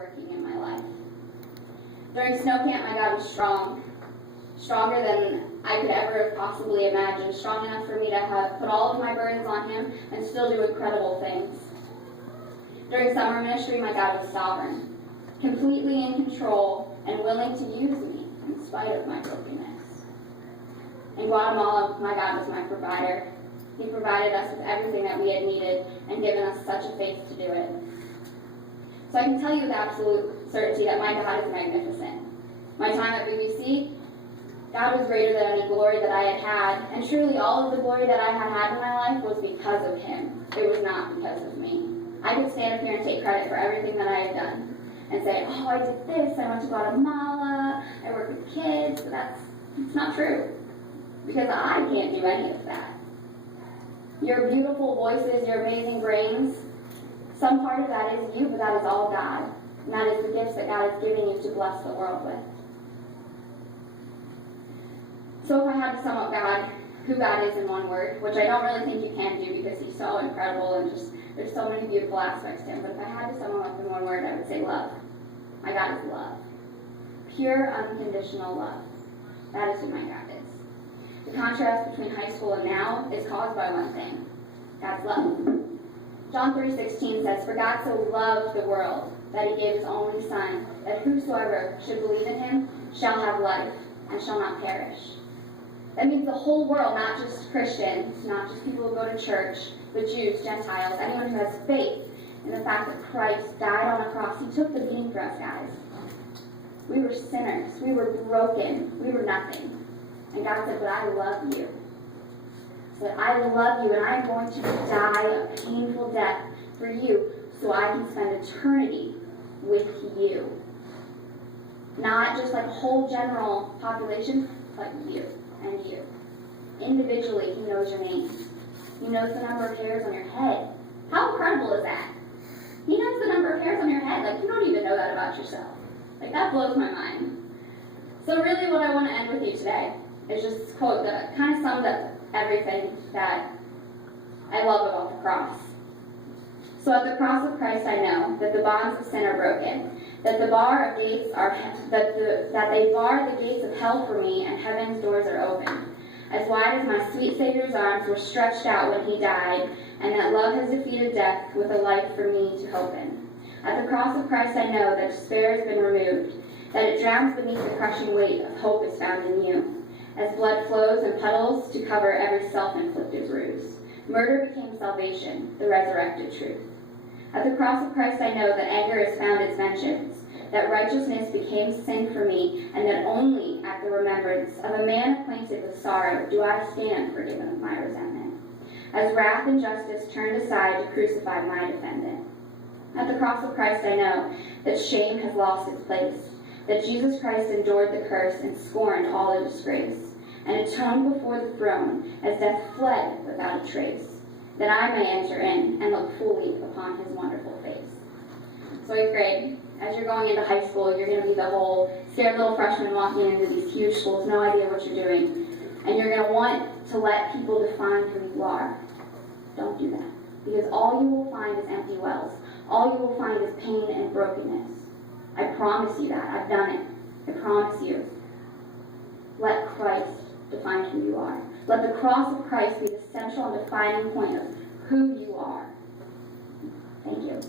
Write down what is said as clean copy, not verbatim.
working in my life. During snow camp, my God was strong, stronger than I could ever have possibly imagined, strong enough for me to put all of my burdens on him and still do incredible things. During summer ministry, my God was sovereign, completely in control and willing to use me in spite of my brokenness. In Guatemala, my God was my provider. He provided us with everything that we had needed and given us such a faith to do it. So I can tell you with absolute certainty that my God is magnificent. My time at BBC, God was greater than any glory that I had had, and truly all of the glory that I had had in my life was because of him. It was not because of me. I could stand up here and take credit for everything that I had done and say, oh, I did this, I went to Guatemala, I worked with kids, but it's not true. Because I can't do any of that. Your beautiful voices, your amazing brains, some part of that is you, but that is all God. And that is the gifts that God has given you to bless the world with. So if I had to sum up God, who God is in one word, which I don't really think you can do because he's so incredible and just there's so many beautiful aspects to him, but if I had to sum him up in one word, I would say love. My God is love. Pure, unconditional love. That is who my God is. The contrast between high school and now is caused by one thing: God's love. John 3:16 says, "For God so loved the world that he gave his only Son, that whosoever should believe in him shall have life and shall not perish." That means the whole world, not just Christians, not just people who go to church, but Jews, Gentiles, anyone who has faith in the fact that Christ died on a cross. He took the beating for us, guys. We were sinners. We were broken. We were nothing. And God said, but I love you. He said, I love you, and I am going to die a painful death for you so I can spend eternity with you. Not just like a whole general population, but you and you. Individually, he knows your name. He knows the number of hairs on your head. How incredible is that? He knows the number of hairs on your head. Like, you don't even know that about yourself. Like, that blows my mind. So really what I want to end with you today is just this quote that kind of sums up everything that I love about the cross. So at the cross of Christ I know that the bonds of sin are broken, that they bar the gates of hell for me, and heaven's doors are open. As wide as my sweet Savior's arms were stretched out when he died, and that love has defeated death with a life for me to hope in. At the cross of Christ I know that despair has been removed, that it drowns beneath the crushing weight of hope is found in you. As blood flows in puddles to cover every self-inflicted bruise, murder became salvation, the resurrected truth. At the cross of Christ I know that anger has found its vengeance, that righteousness became sin for me, and that only at the remembrance of a man acquainted with sorrow do I stand forgiven of my resentment. As wrath and justice turned aside to crucify my defendant. At the cross of Christ I know that shame has lost its place, that Jesus Christ endured the curse and scorned all the disgrace, and atoned before the throne as death fled without a trace, that I may enter in and look fully upon his wonderful face. So 8th grade, as you're going into high school, you're going to be the whole scared little freshman walking into these huge schools, no idea what you're doing, and you're going to want to let people define who you are. Don't do that, because all you will find is empty wells. All you will find is pain and brokenness. I promise you that. I've done it. I promise you. Let Christ define who you are. Let the cross of Christ be the central and defining point of who you are. Thank you.